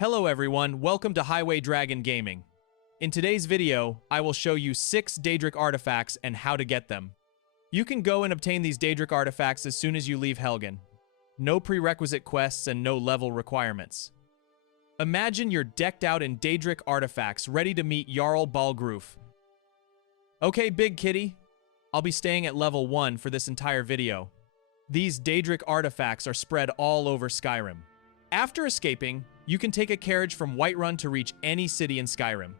Hello everyone, welcome to Highway Dragon Gaming. In today's video, I will show you 6 Daedric Artifacts and how to get them. You can go and obtain these Daedric Artifacts as soon as you leave Helgen. No prerequisite quests and no level requirements. Imagine you're decked out in Daedric Artifacts ready to meet Jarl Balgruuf. Okay, big kitty. I'll be staying at level 1 for this entire video. These Daedric Artifacts are spread all over Skyrim. After escaping, you can take a carriage from Whiterun to reach any city in Skyrim.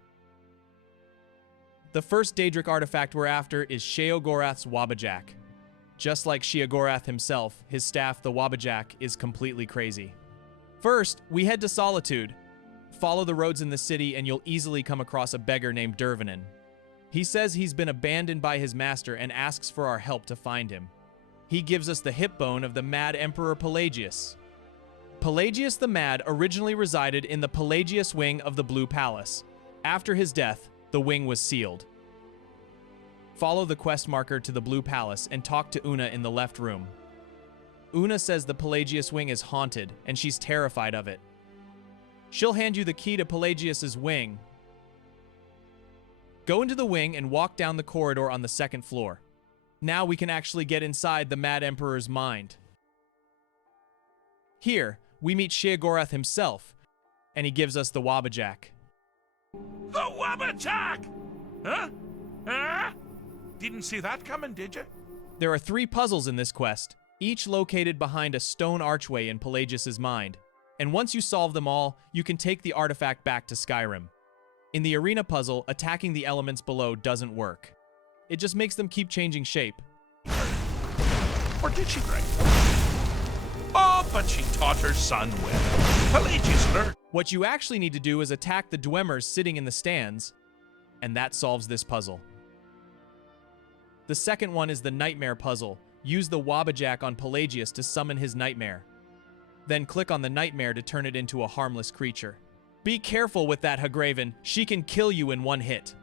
The first Daedric artifact we're after is Sheogorath's Wabbajack. Just like Sheogorath himself, his staff, the Wabbajack, is completely crazy. First, we head to Solitude. Follow the roads in the city and you'll easily come across a beggar named Dervanin. He says he's been abandoned by his master and asks for our help to find him. He gives us the hip bone of the mad Emperor Pelagius. Pelagius the Mad originally resided in the Pelagius wing of the Blue Palace. After his death, the wing was sealed. Follow the quest marker to the Blue Palace and talk to Una in the left room. Una says the Pelagius wing is haunted and she's terrified of it. She'll hand you the key to Pelagius's wing. Go into the wing and walk down the corridor on the 2nd floor. Now we can actually get inside the Mad Emperor's mind. Here, we meet Sheogorath himself, and he gives us the Wabbajack. The Wabbajack! Huh? Huh? Didn't see that coming, did you? There are 3 puzzles in this quest, each located behind a stone archway in Pelagius's mind. And once you solve them all, you can take the artifact back to Skyrim. In the arena puzzle, attacking the elements below doesn't work. It just makes them keep changing shape. Or did she, Greg? Oh, but she taught her son well. Pelagius learned. What you actually need to do is attack the Dwemmers sitting in the stands, and that solves this puzzle. The second one is the Nightmare puzzle. Use the Wabbajack on Pelagius to summon his nightmare. Then click on the nightmare to turn it into a harmless creature. Be careful with that, Hagraven. She can kill you in one hit.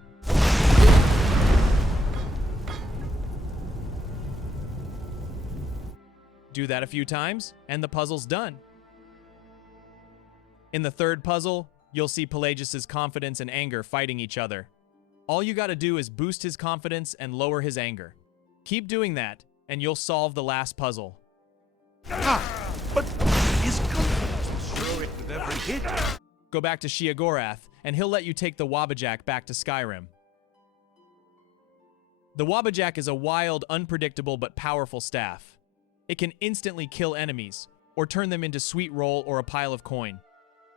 Do that a few times, and the puzzle's done. In the third puzzle, you'll see Pelagius's confidence and anger fighting each other. All you gotta do is boost his confidence and lower his anger. Keep doing that, and you'll solve the last puzzle. But his confidence will show it with every hit. Go back to Sheogorath, and he'll let you take the Wabbajack back to Skyrim. The Wabbajack is a wild, unpredictable, but powerful staff. It can instantly kill enemies, or turn them into sweet roll or a pile of coin.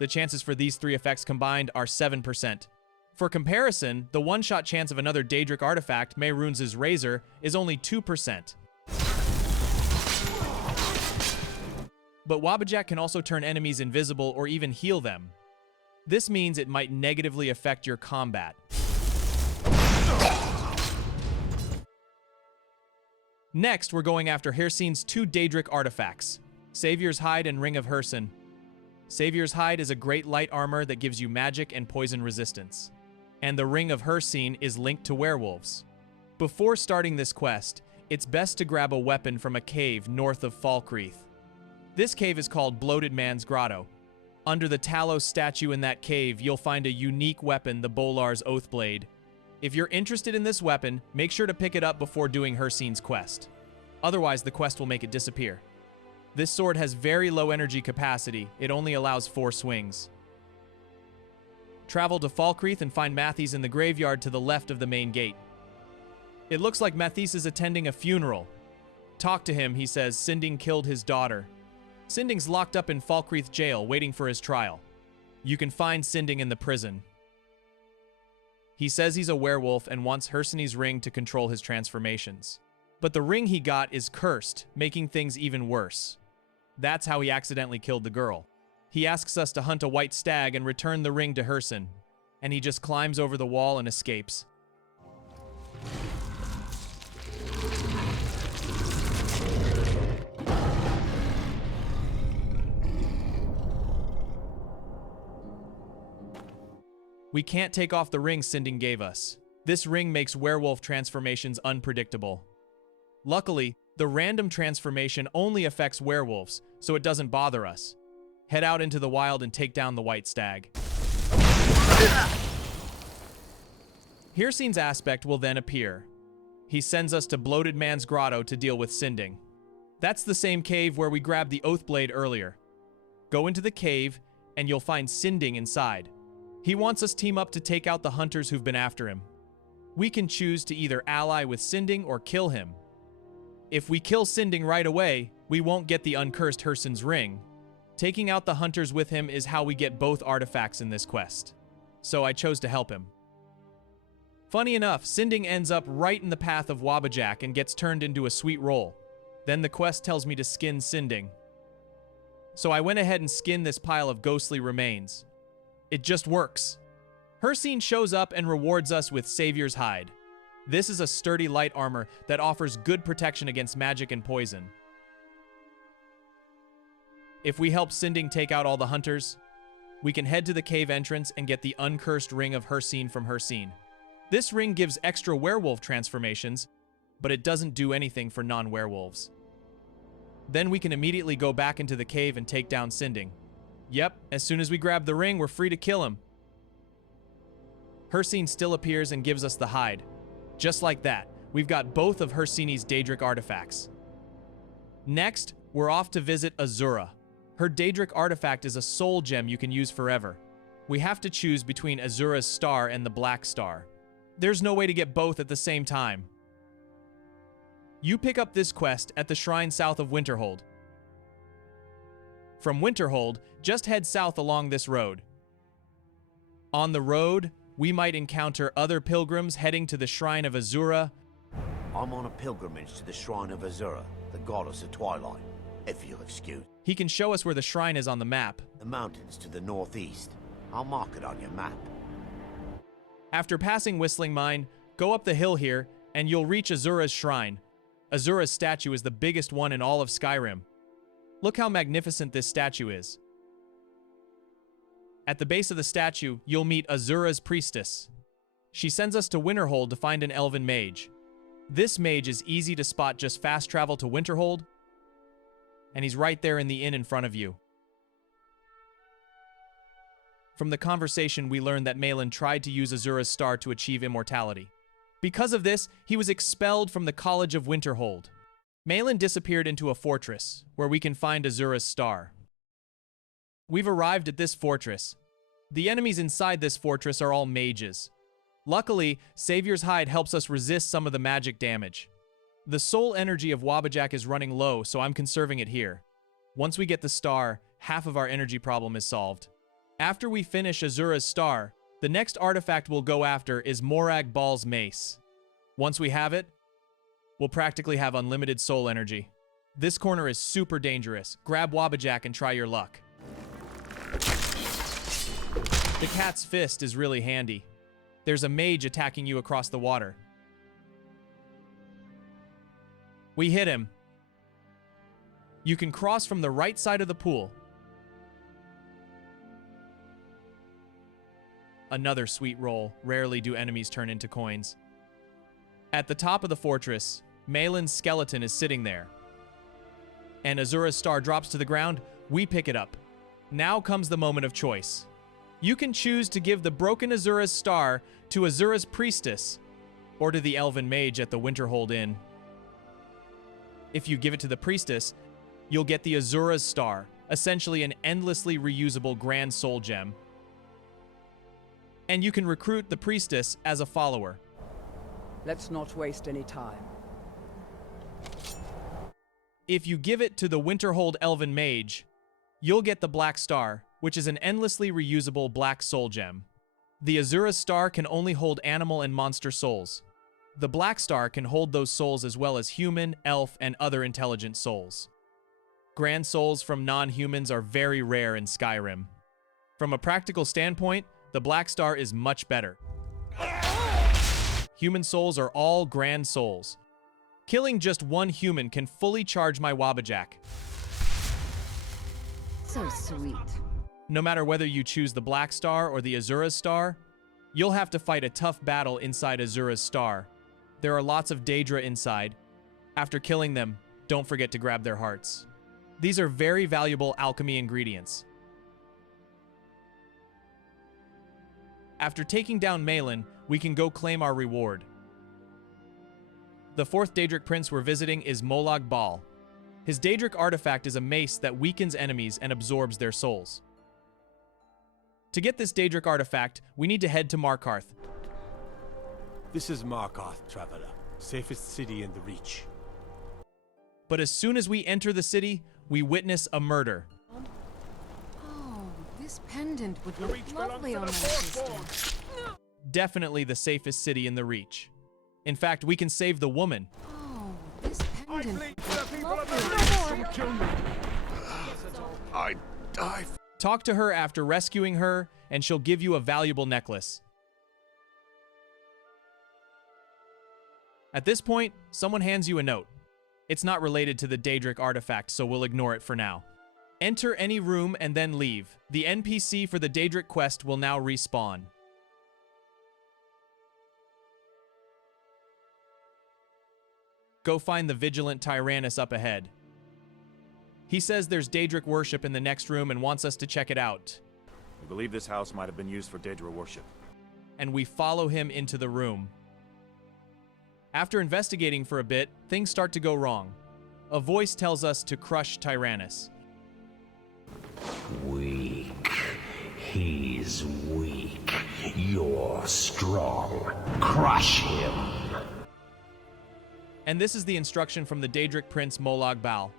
The chances for these 3 effects combined are 7%. For comparison, the one-shot chance of another Daedric artifact, Mehrunes' Razor, is only 2%. But Wabbajack can also turn enemies invisible or even heal them. This means it might negatively affect your combat. Next, we're going after Hircine's 2 Daedric artifacts, Savior's Hide and Ring of Hircine. Savior's Hide is a great light armor that gives you magic and poison resistance. And the Ring of Hircine is linked to werewolves. Before starting this quest, it's best to grab a weapon from a cave north of Falkreath. This cave is called Bloated Man's Grotto. Under the Talos statue in that cave, you'll find a unique weapon, the Bolar's Oathblade. If you're interested in this weapon, make sure to pick it up before doing Hircine's quest. Otherwise, the quest will make it disappear. This sword has very low energy capacity. It only allows 4 swings. Travel to Falkreath and find Mathis in the graveyard to the left of the main gate. It looks like Mathis is attending a funeral. Talk to him, he says Sinding killed his daughter. Sinding's locked up in Falkreath jail waiting for his trial. You can find Sinding in the prison. He says he's a werewolf and wants Hircine's ring to control his transformations. But the ring he got is cursed, making things even worse. That's how he accidentally killed the girl. He asks us to hunt a white stag and return the ring to Hircine, and he just climbs over the wall and escapes. We can't take off the ring Sinding gave us. This ring makes werewolf transformations unpredictable. Luckily, the random transformation only affects werewolves, so it doesn't bother us. head out into the wild and take down the white stag. Hircine's aspect will then appear. He sends us to Bloated Man's Grotto to deal with Sinding. That's the same cave where we grabbed the Oathblade earlier. Go into the cave, and you'll find Sinding inside. He wants us team up to take out the hunters who've been after him. We can choose to either ally with Sinding or kill him. If we kill Sinding right away, we won't get the uncursed Hircine's ring. Taking out the hunters with him is how we get both artifacts in this quest. So I chose to help him. Funny enough, Sinding ends up right in the path of Wabbajack and gets turned into a sweet roll. Then the quest tells me to skin Sinding. So I went ahead and skinned this pile of ghostly remains. It just works. Hircine shows up and rewards us with Savior's Hide. This is a sturdy light armor that offers good protection against magic and poison. If we help Sinding take out all the hunters, we can head to the cave entrance and get the uncursed ring of Hircine from Hircine. This ring gives extra werewolf transformations, but it doesn't do anything for non-werewolves. Then we can immediately go back into the cave and take down Sinding. Yep, as soon as we grab the ring, we're free to kill him. Hircine still appears and gives us the hide. Just like that, we've got both of Hircine's Daedric Artifacts. Next, we're off to visit Azura. Her Daedric Artifact is a soul gem you can use forever. We have to choose between Azura's star and the Black Star. There's no way to get both at the same time. You pick up this quest at the shrine south of Winterhold. From Winterhold, just head south along this road. On the road, we might encounter other pilgrims heading to the shrine of Azura. I'm on a pilgrimage to the shrine of Azura, the goddess of twilight, if you'll excuse. He can show us where the shrine is on the map. The mountains to the northeast. I'll mark it on your map. After passing Whistling Mine, go up the hill here, and you'll reach Azura's shrine. Azura's statue is the biggest one in all of Skyrim. Look how magnificent this statue is. At the base of the statue, you'll meet Azura's priestess. She sends us to Winterhold to find an elven mage. This mage is easy to spot, just fast travel to Winterhold, and he's right there in the inn in front of you. From the conversation, we learned that Malin tried to use Azura's star to achieve immortality. Because of this, he was expelled from the College of Winterhold. Malin disappeared into a fortress, where we can find Azura's star. We've arrived at this fortress. The enemies inside this fortress are all mages. Luckily, Savior's Hide helps us resist some of the magic damage. The soul energy of Wabbajack is running low, so I'm conserving it here. Once we get the star, half of our energy problem is solved. After we finish Azura's star, the next artifact we'll go after is Molag Bal's Mace. Once we have it, we'll practically have unlimited soul energy. This corner is super dangerous. Grab Wabbajack and try your luck. The cat's fist is really handy. There's a mage attacking you across the water. We hit him. You can cross from the right side of the pool. Another sweet roll. Rarely do enemies turn into coins. At the top of the fortress, Malin's skeleton is sitting there. And Azura's star drops to the ground. We pick it up. Now comes the moment of choice. You can choose to give the broken Azura's star to Azura's priestess, or to the elven mage at the Winterhold Inn. If you give it to the priestess, you'll get the Azura's star, essentially an endlessly reusable grand soul gem. And you can recruit the priestess as a follower. Let's not waste any time. If you give it to the Winterhold elven mage, you'll get the Black Star, which is an endlessly reusable black soul gem. The Azura's star can only hold animal and monster souls. The Black Star can hold those souls as well as human, elf, and other intelligent souls. Grand souls from non-humans are very rare in Skyrim. From a practical standpoint, the Black Star is much better. Human souls are all grand souls. Killing just one human can fully charge my Wabbajack. So sweet. No matter whether you choose the Black Star or the Azura's star, you'll have to fight a tough battle inside Azura's star. There are lots of Daedra inside. After killing them, don't forget to grab their hearts. These are very valuable alchemy ingredients. After taking down Malin, we can go claim our reward. The fourth Daedric prince we're visiting is Molag Bal. His Daedric artifact is a mace that weakens enemies and absorbs their souls. To get this Daedric artifact, we need to head to Markarth. This is Markarth, traveler. Safest city in the Reach. But as soon as we enter the city, we witness a murder. Oh, this pendant would look lovely on my sister. Definitely the safest city in the Reach. In fact, we can save the woman. Oh, this pendant would look lovely. I die. Talk to her after rescuing her, and she'll give you a valuable necklace. At this point, someone hands you a note. It's not related to the Daedric artifact, so we'll ignore it for now. Enter any room and then leave. The NPC for the Daedric quest will now respawn. Go find the vigilant Tyrannus up ahead. He says there's Daedric worship in the next room and wants us to check it out. We believe this house might have been used for Daedra worship. And we follow him into the room. After investigating for a bit, things start to go wrong. A voice tells us to crush Tyrannus. Weak. He's weak. You're strong. Crush him. And this is the instruction from the Daedric prince Molag Bal.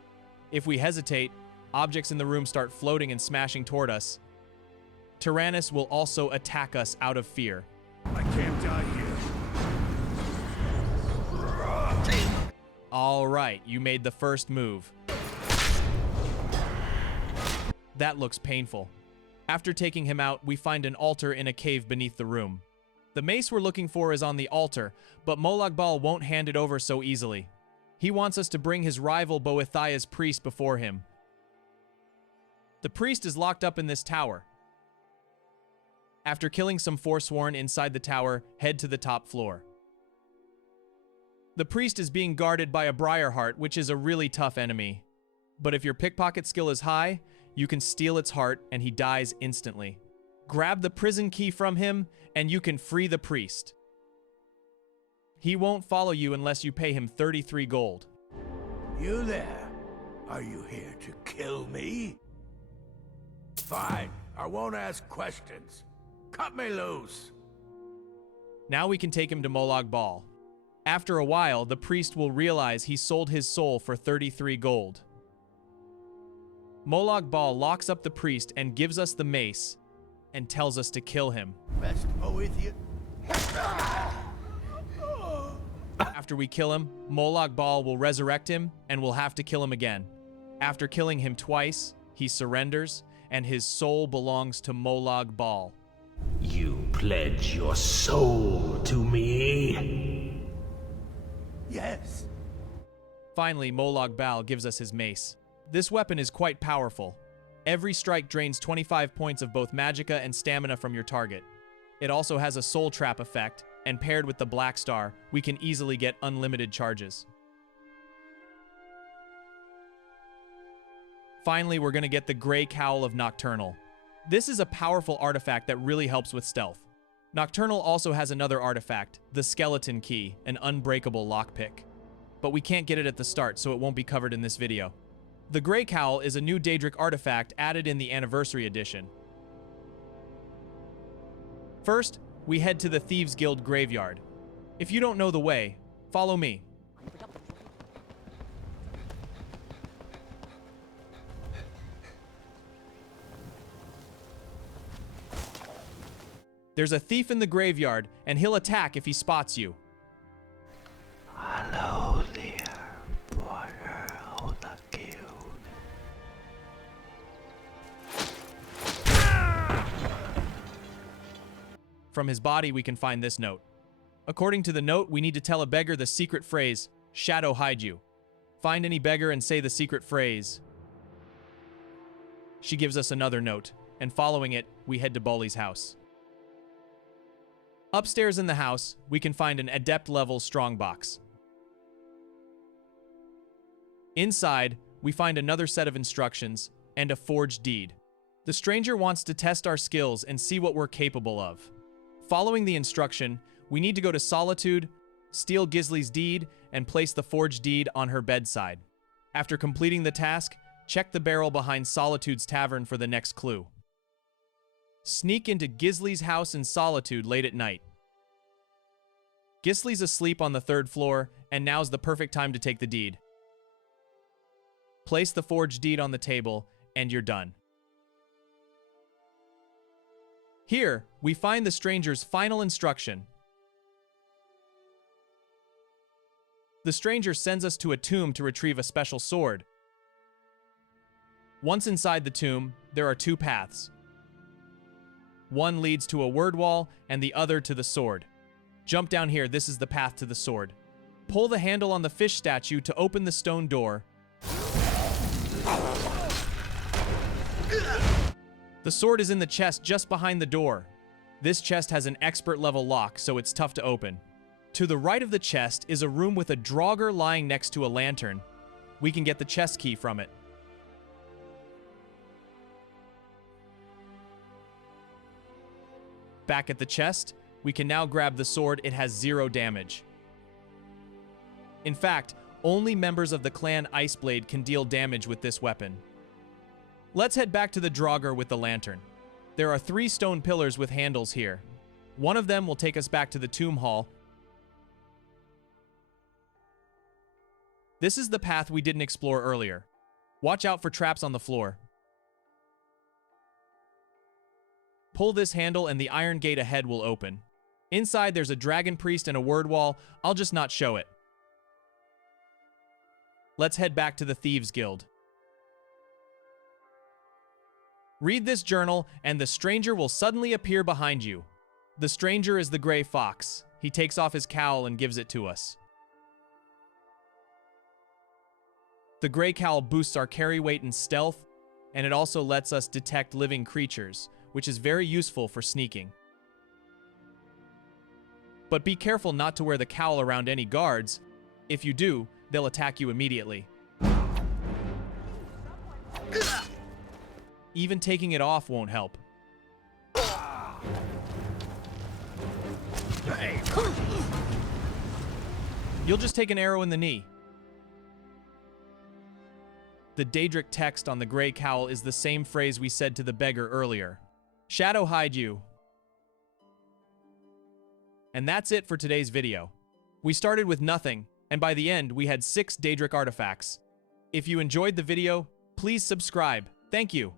If we hesitate, objects in the room start floating and smashing toward us. Tyrannus will also attack us out of fear. I can't die here. All right, you made the first move. That looks painful. After taking him out, we find an altar in a cave beneath the room. The mace we're looking for is on the altar, but Molag Bal won't hand it over so easily. He wants us to bring his rival Boethiah's priest before him. The priest is locked up in this tower. After killing some Forsworn inside the tower, head to the top floor. The priest is being guarded by a Briarheart, which is a really tough enemy. But if your pickpocket skill is high, you can steal its heart and he dies instantly. Grab the prison key from him and you can free the priest. He won't follow you unless you pay him 33 gold. You there? Are you here to kill me? Fine, I won't ask questions. Cut me loose. Now we can take him to Molag Bal. After a while, the priest will realize he sold his soul for 33 gold. Molag Bal locks up the priest and gives us the mace and tells us to kill him. Best go with you. After we kill him, Molag Bal will resurrect him and we'll have to kill him again. After killing him twice, he surrenders and his soul belongs to Molag Bal. You pledge your soul to me? Yes. Finally, Molag Bal gives us his mace. This weapon is quite powerful. Every strike drains 25 points of both magicka and stamina from your target. It also has a soul trap effect, and paired with the Black Star, we can easily get unlimited charges. Finally, we're going to get the Grey Cowl of Nocturnal. This is a powerful artifact that really helps with stealth. Nocturnal also has another artifact, the Skeleton Key, an unbreakable lockpick. But we can't get it at the start, so it won't be covered in this video. The Grey Cowl is a new Daedric artifact added in the Anniversary Edition. First, we head to the Thieves' Guild graveyard. If you don't know the way, follow me. There's a thief in the graveyard, and he'll attack if he spots you. Hello there, brother. How lucky you. From his body, we can find this note. According to the note, we need to tell a beggar the secret phrase, "Shadow hide you." Find any beggar and say the secret phrase. She gives us another note, and following it, we head to Bolly's house. Upstairs in the house, we can find an Adept-level strongbox. Inside, we find another set of instructions and a forged deed. The stranger wants to test our skills and see what we're capable of. Following the instruction, we need to go to Solitude, steal Gisli's deed, and place the forged deed on her bedside. After completing the task, check the barrel behind Solitude's tavern for the next clue. Sneak into Gisli's house in Solitude late at night. Gisli's asleep on the 3rd floor, and now's the perfect time to take the deed. Place the forged deed on the table, and you're done. Here, we find the stranger's final instruction. The stranger sends us to a tomb to retrieve a special sword. Once inside the tomb, there are 2 paths. One leads to a word wall, and the other to the sword. Jump down here, this is the path to the sword. Pull the handle on the fish statue to open the stone door. The sword is in the chest just behind the door. This chest has an expert level lock, so it's tough to open. To the right of the chest is a room with a draugr lying next to a lantern. We can get the chest key from it. Back at the chest, we can now grab the sword. It has 0 damage. In fact, only members of the clan Iceblade can deal damage with this weapon. Let's head back to the draugr with the lantern. There are 3 stone pillars with handles here. One of them will take us back to the tomb hall. This is the path we didn't explore earlier. Watch out for traps on the floor. Pull this handle and the iron gate ahead will open. Inside there's a dragon priest and a word wall. I'll just not show it. Let's head back to the Thieves Guild. Read this journal and the stranger will suddenly appear behind you. The stranger is the Grey Fox. He takes off his cowl and gives it to us. The Grey Cowl boosts our carry weight and stealth, and it also lets us detect living creatures, which is very useful for sneaking. But be careful not to wear the cowl around any guards. If you do, they'll attack you immediately. Even taking it off won't help. You'll just take an arrow in the knee. The Daedric text on the Grey Cowl is the same phrase we said to the beggar earlier. Shadow hide you. And that's it for today's video. We started with nothing, and by the end, we had 6 Daedric artifacts. If you enjoyed the video, please subscribe. Thank you.